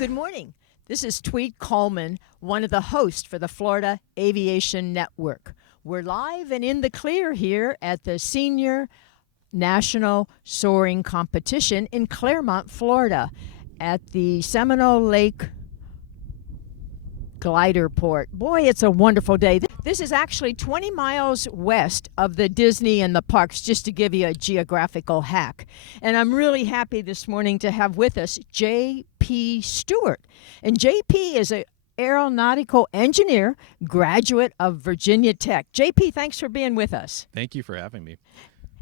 Good morning. This is Tweet Coleman, one of the hosts for the Florida Aviation Network. We're live and in the clear here at the Senior National Soaring Competition in Claremont, Florida, at the Seminole Lake Glider Port. Boy, it's a wonderful day. This is actually 20 miles west of the Disney and the parks, just to give you a geographical hack. And I'm really happy this morning to have with us P Stewart. And JP is an aeronautical engineer, graduate of Virginia Tech. JP, thanks for being with us. Thank you for having me.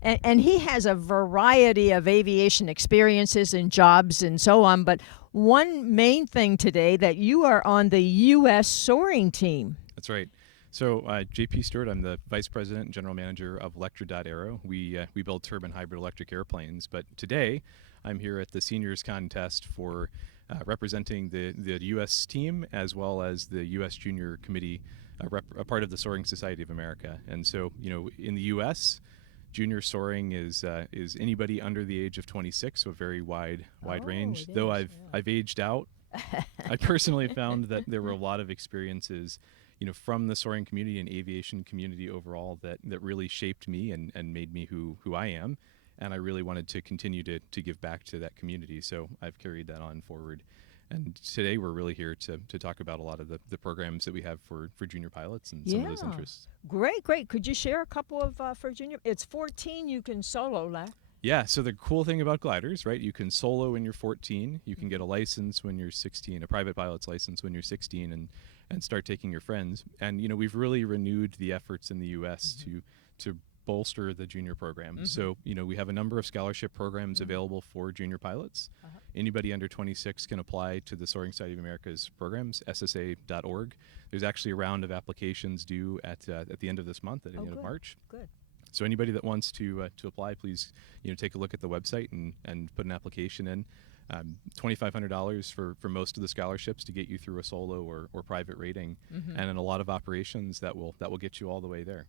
And he has a variety of aviation experiences and jobs and so on, but one main thing today that you are on the U.S. soaring team. That's right. So P Stewart, I'm the Vice President and General Manager of Electra.Aero. We build turbine hybrid electric airplanes, but today I'm here at the Seniors Contest for representing the U.S. team as well as the U.S. Junior Committee, a part of the Soaring Society of America. And so, you know, in the U.S., junior soaring is anybody under the age of 26, so a very wide range. Though I've aged out, I personally found that there were a lot of experiences, you know, from the soaring community and aviation community overall that really shaped me and made me who I am. And I really wanted to continue to give back to that community. So I've carried that on forward. And today we're really here to talk about a lot of the programs that we have for junior pilots and some of those interests. Great. Could you share a couple of for junior? It's 14 you can solo, Yeah, so the cool thing about gliders, right, you can solo when you're 14, you can get a license when you're 16, a private pilot's license when you're 16, and start taking your friends. And, you know, we've really renewed the efforts in the U.S. to bolster the junior program. So, you know, we have a number of scholarship programs available for junior pilots. Anybody under 26 can apply to the Soaring Society of America's programs, ssa.org. There's actually a round of applications due at the end of this month, at the end of March. Good. So anybody that wants to apply, please, you know, take a look at the website and put an application in. $2,500 for most of the scholarships to get you through a solo or private rating, and in a lot of operations that will get you all the way there.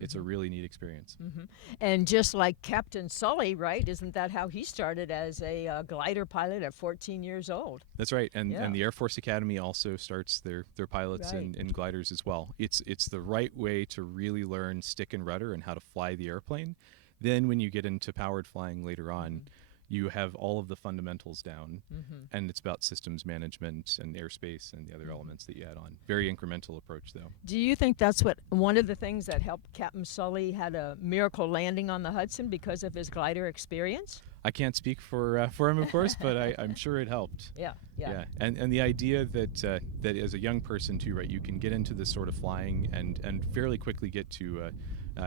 It's a really neat experience. And just like Captain Sully, right? Isn't that how he started as a glider pilot at 14 years old? That's right. And the Air Force Academy also starts their pilots in gliders as well. It's the right way to really learn stick and rudder and how to fly the airplane. Then when you get into powered flying later on, you have all of the fundamentals down, and it's about systems management and airspace and the other elements that you add on. Very incremental approach, though. Do you think that's one of the things that helped Captain Sully had a miracle landing on the Hudson because of his glider experience? I can't speak for him, of course, but I'm sure it helped. Yeah. And the idea that as a young person too, right, you can get into this sort of flying and fairly quickly get to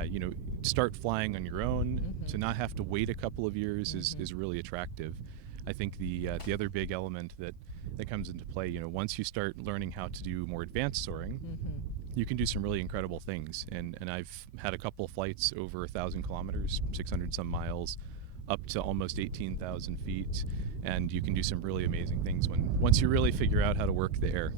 you know, start flying on your own, to not have to wait a couple of years is really attractive. I think the other big element that comes into play, you know, once you start learning how to do more advanced soaring, you can do some really incredible things. And I've had a couple flights over 1,000 kilometers, 600 some miles, up to almost 18,000 feet, and you can do some really amazing things once you really figure out how to work the air.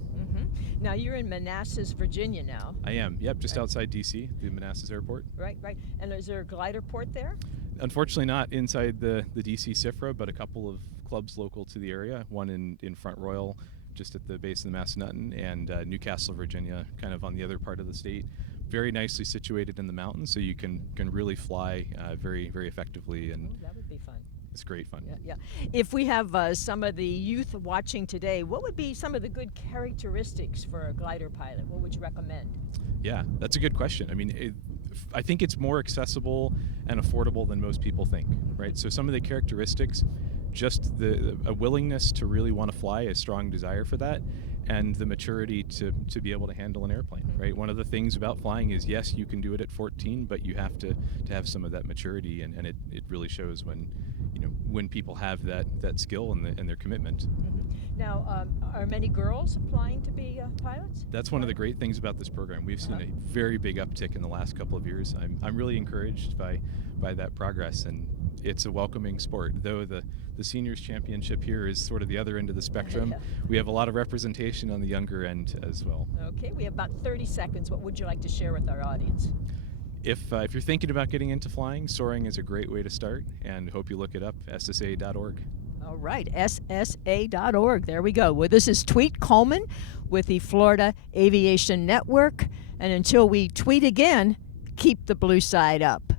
Now you're in Manassas, Virginia now. I am, yep, just outside D.C., the Manassas airport. Right. And is there a glider port there? Unfortunately not inside the D.C. SIFRA, but a couple of clubs local to the area, one in Front Royal, just at the base of the Massanutten, and Newcastle, Virginia, kind of on the other part of the state. Very nicely situated in the mountains, so you can really fly very, very effectively. And that would be fun. It's great fun. Yeah. If we have some of the youth watching today, what would be some of the good characteristics for a glider pilot? What would you recommend? Yeah, that's a good question. I mean, I think it's more accessible and affordable than most people think, right? So some of the characteristics, just a willingness to really want to fly, a strong desire for that, and the maturity to be able to handle an airplane, right? One of the things about flying is, yes, you can do it at 14, but you have to have some of that maturity, and it really shows when people have that skill and their commitment. Now, are many girls applying to be pilots? That's one of the great things about this program. We've seen a very big uptick in the last couple of years. I'm really encouraged by that progress, and it's a welcoming sport. Though the seniors championship here is sort of the other end of the spectrum, we have a lot of representation on the younger end as well. Okay, we have about 30 seconds. What would you like to share with our audience? If you're thinking about getting into flying, soaring is a great way to start, and hope you look it up, ssa.org. All right, ssa.org. There we go. Well, this is Tweet Coleman with the Florida Aviation Network. And until we tweet again, keep the blue side up.